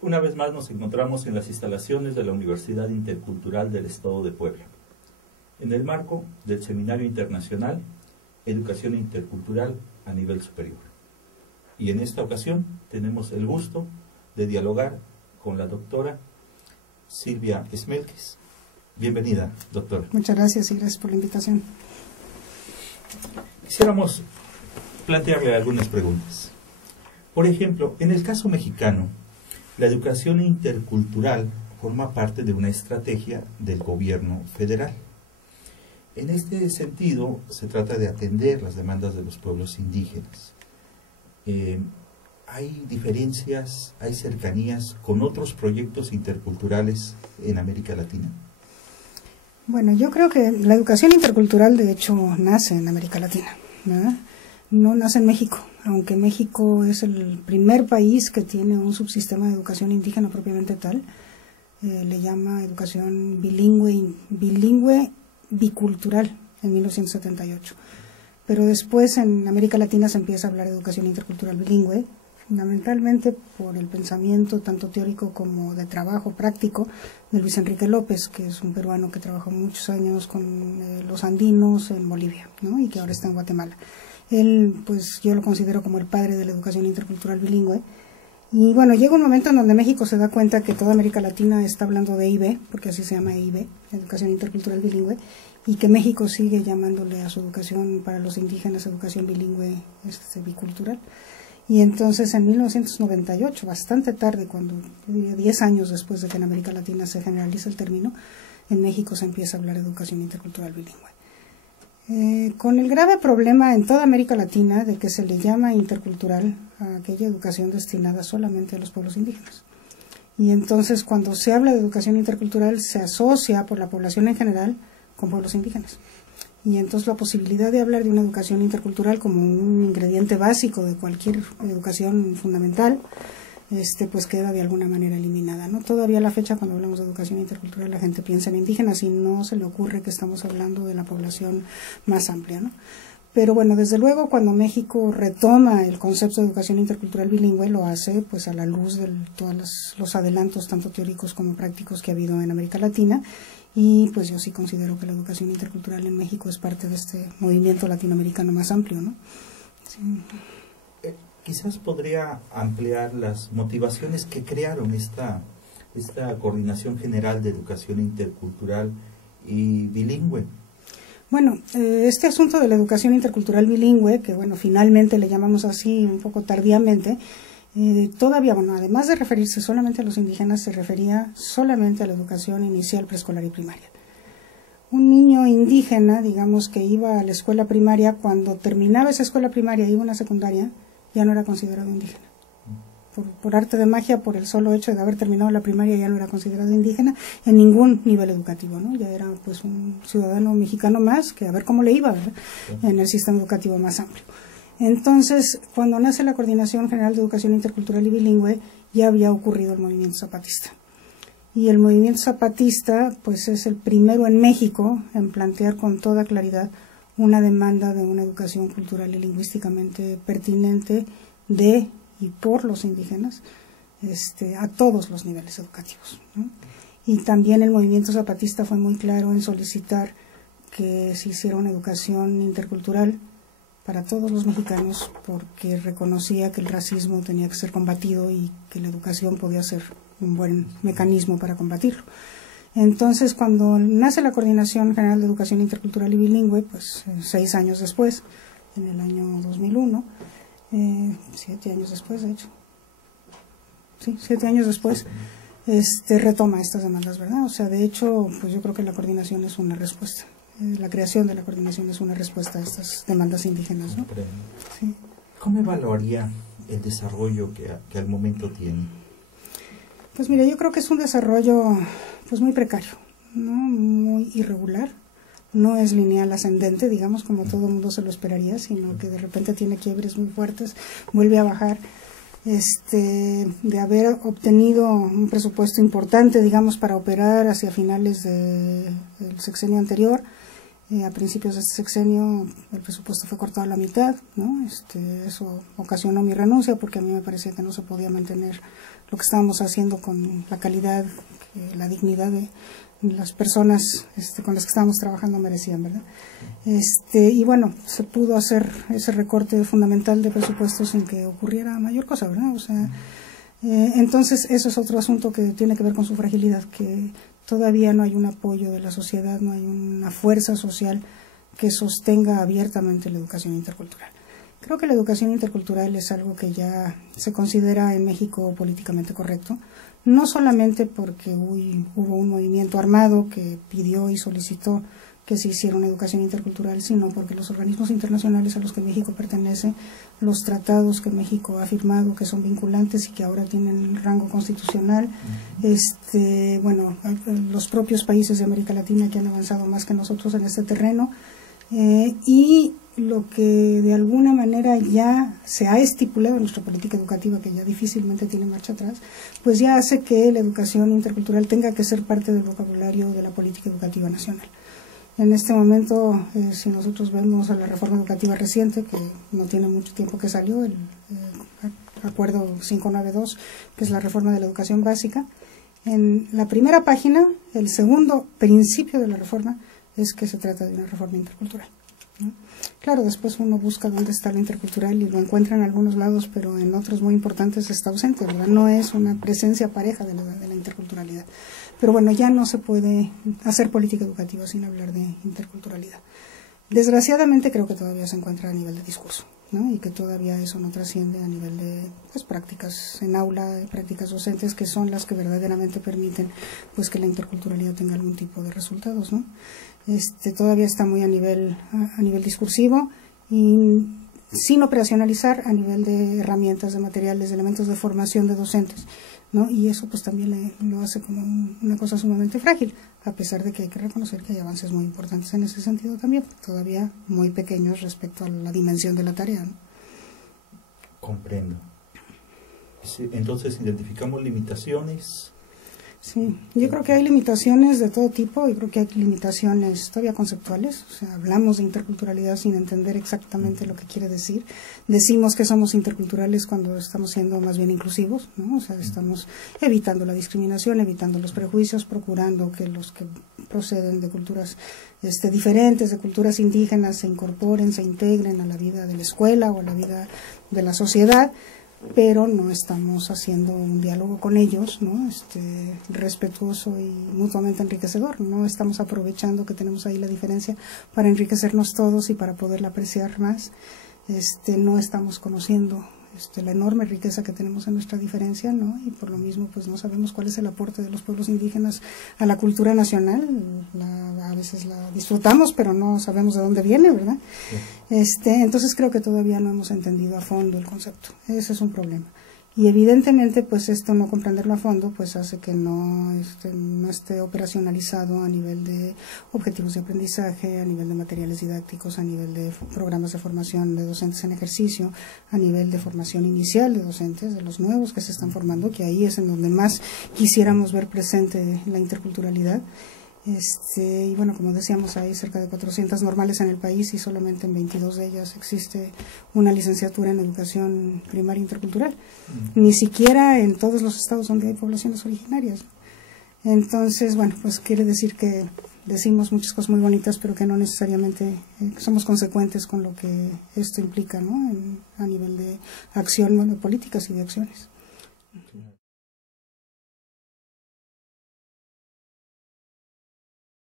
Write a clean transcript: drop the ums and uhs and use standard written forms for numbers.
Una vez más nos encontramos en las instalaciones de la Universidad Intercultural del Estado de Puebla, en el marco del Seminario Internacional Educación Intercultural a Nivel Superior. Y en esta ocasión tenemos el gusto de dialogar con la doctora Silvia Smelkes. Bienvenida, doctora. Muchas gracias y gracias por la invitación. Quisiéramos plantearle algunas preguntas. Por ejemplo, en el caso mexicano, la educación intercultural forma parte de una estrategia del gobierno federal. En este sentido, se trata de atender las demandas de los pueblos indígenas. ¿Hay diferencias, hay cercanías con otros proyectos interculturales en América Latina? Bueno, yo creo que la educación intercultural, de hecho, nace en América Latina, ¿verdad? No nace en México, aunque México es el primer país que tiene un subsistema de educación indígena propiamente tal. Le llama educación bilingüe bicultural en 1978. Pero después en América Latina se empieza a hablar de educación intercultural bilingüe, fundamentalmente por el pensamiento tanto teórico como de trabajo práctico de Luis Enrique López, que es un peruano que trabajó muchos años con los andinos en Bolivia, ¿no? Y que ahora está en Guatemala. Él, pues yo lo considero como el padre de la educación intercultural bilingüe. Y bueno, llega un momento en donde México se da cuenta que toda América Latina está hablando de EIB, porque así se llama EIB, Educación Intercultural Bilingüe, y que México sigue llamándole a su educación para los indígenas educación bilingüe bicultural. Y entonces en 1998, bastante tarde, cuando 10 años después de que en América Latina se generaliza el término, en México se empieza a hablar de educación intercultural bilingüe. Con el grave problema en toda América Latina de que se le llama intercultural a aquella educación destinada solamente a los pueblos indígenas. Y entonces cuando se habla de educación intercultural se asocia por la población en general con pueblos indígenas. Y entonces la posibilidad de hablar de una educación intercultural como un ingrediente básico de cualquier educación fundamental, pues queda de alguna manera eliminada, ¿no? Todavía a la fecha, cuando hablamos de educación intercultural, la gente piensa en indígenas y no se le ocurre que estamos hablando de la población más amplia, ¿no? Pero bueno, desde luego, cuando México retoma el concepto de educación intercultural bilingüe, lo hace pues a la luz de todos los adelantos, tanto teóricos como prácticos, que ha habido en América Latina. Y pues yo sí considero que la educación intercultural en México es parte de este movimiento latinoamericano más amplio, ¿no? Sí. Quizás podría ampliar las motivaciones que crearon esta Coordinación General de Educación Intercultural y Bilingüe. Bueno, este asunto de la educación intercultural bilingüe, que bueno, finalmente le llamamos así un poco tardíamente, todavía, bueno, además de referirse solamente a los indígenas, se refería solamente a la educación inicial, preescolar y primaria. Un niño indígena, digamos, que iba a la escuela primaria, cuando terminaba esa escuela primaria e iba a una secundaria, ya no era considerado indígena. Por arte de magia, por el solo hecho de haber terminado la primaria, ya no era considerado indígena en ningún nivel educativo, ¿no? Ya era pues un ciudadano mexicano más, que a ver cómo le iba, ¿verdad? En el sistema educativo más amplio. Entonces, cuando nace la Coordinación General de Educación Intercultural y Bilingüe, ya había ocurrido el movimiento zapatista. Y el movimiento zapatista, pues es el primero en México en plantear con toda claridad una demanda de una educación cultural y lingüísticamente pertinente de y por los indígenas a todos los niveles educativos, ¿no? Y también el movimiento zapatista fue muy claro en solicitar que se hiciera una educación intercultural para todos los mexicanos, porque reconocía que el racismo tenía que ser combatido y que la educación podía ser un buen mecanismo para combatirlo. Entonces, cuando nace la Coordinación General de Educación Intercultural y Bilingüe, pues 6 años después, en el año 2001, 7 años después, de hecho, sí, 7 años después, retoma estas demandas, ¿verdad? O sea, de hecho, pues yo creo que la coordinación es una respuesta. La creación de la coordinación es una respuesta a estas demandas indígenas, ¿no? Sí. ¿Cómo evaluaría el desarrollo que al momento tiene? Pues mira, yo creo que es un desarrollo pues muy precario, ¿no? Muy irregular. No es lineal ascendente, digamos, como todo el mundo se lo esperaría, sino que de repente tiene quiebres muy fuertes, vuelve a bajar. De haber obtenido un presupuesto importante, digamos, para operar hacia finales del sexenio anterior, A principios de este sexenio el presupuesto fue cortado a la mitad, ¿no? Eso ocasionó mi renuncia porque a mí me parecía que no se podía mantener lo que estábamos haciendo con la calidad, la dignidad de las personas con las que estábamos trabajando merecían, ¿verdad? Y bueno, se pudo hacer ese recorte fundamental de presupuestos sin que ocurriera mayor cosa, ¿verdad? O sea, entonces eso es otro asunto que tiene que ver con su fragilidad, que todavía no hay un apoyo de la sociedad, no hay una fuerza social que sostenga abiertamente la educación intercultural. Creo que la educación intercultural es algo que ya se considera en México políticamente correcto, no solamente porque hubo un movimiento armado que pidió y solicitó que se hiciera una educación intercultural, sino porque los organismos internacionales a los que México pertenece, los tratados que México ha firmado, que son vinculantes y que ahora tienen rango constitucional, bueno, los propios países de América Latina que han avanzado más que nosotros en este terreno, y lo que de alguna manera ya se ha estipulado en nuestra política educativa, que ya difícilmente tiene marcha atrás, pues ya hace que la educación intercultural tenga que ser parte del vocabulario de la política educativa nacional. En este momento, si nosotros vemos a la reforma educativa reciente, que no tiene mucho tiempo que salió, el acuerdo 592, que es la reforma de la educación básica, en la primera página, el segundo principio de la reforma es que se trata de una reforma intercultural, ¿no? Claro, después uno busca dónde está lo intercultural y lo encuentra en algunos lados, pero en otros muy importantes está ausente, ¿verdad? No es una presencia pareja de la interculturalidad. Pero bueno, ya no se puede hacer política educativa sin hablar de interculturalidad. Desgraciadamente creo que todavía se encuentra a nivel de discurso, ¿no? Y que todavía eso no trasciende a nivel de prácticas en aula, prácticas docentes, que son las que verdaderamente permiten pues que la interculturalidad tenga algún tipo de resultados, ¿no? Todavía está muy a nivel discursivo y sin operacionalizar a nivel de herramientas, de materiales, de elementos de formación de docentes, ¿no? Y eso pues también lo hace como una cosa sumamente frágil, a pesar de que hay que reconocer que hay avances muy importantes en ese sentido también, todavía muy pequeños respecto a la dimensión de la tarea, ¿no? Comprendo. Sí, entonces identificamos limitaciones. Sí, yo creo que hay limitaciones de todo tipo, y creo que hay limitaciones todavía conceptuales, o sea, hablamos de interculturalidad sin entender exactamente lo que quiere decir. Decimos que somos interculturales cuando estamos siendo más bien inclusivos, ¿no? O sea, estamos evitando la discriminación, evitando los prejuicios, procurando que los que proceden de culturas diferentes, de culturas indígenas, se incorporen, se integren a la vida de la escuela o a la vida de la sociedad, pero no estamos haciendo un diálogo con ellos, ¿no? Respetuoso y mutuamente enriquecedor. No estamos aprovechando que tenemos ahí la diferencia para enriquecernos todos y para poderla apreciar más. No estamos conociendo la enorme riqueza que tenemos en nuestra diferencia, ¿no? Y por lo mismo pues no sabemos cuál es el aporte de los pueblos indígenas a la cultura nacional. A veces la disfrutamos, pero no sabemos de dónde viene, ¿verdad? Sí. Entonces creo que todavía no hemos entendido a fondo el concepto. Ese es un problema. Y evidentemente pues esto, no comprenderlo a fondo, pues hace que no esté operacionalizado a nivel de objetivos de aprendizaje, a nivel de materiales didácticos, a nivel de programas de formación de docentes en ejercicio, a nivel de formación inicial de docentes, de los nuevos que se están formando, que ahí es en donde más quisiéramos ver presente la interculturalidad. Y bueno, como decíamos, hay cerca de 400 normales en el país y solamente en 22 de ellas existe una licenciatura en educación primaria intercultural, ni siquiera en todos los estados donde hay poblaciones originarias. Entonces, bueno, pues quiere decir que decimos muchas cosas muy bonitas, pero que no necesariamente somos consecuentes con lo que esto implica, ¿no? A nivel de acción, bueno, políticas y de acciones.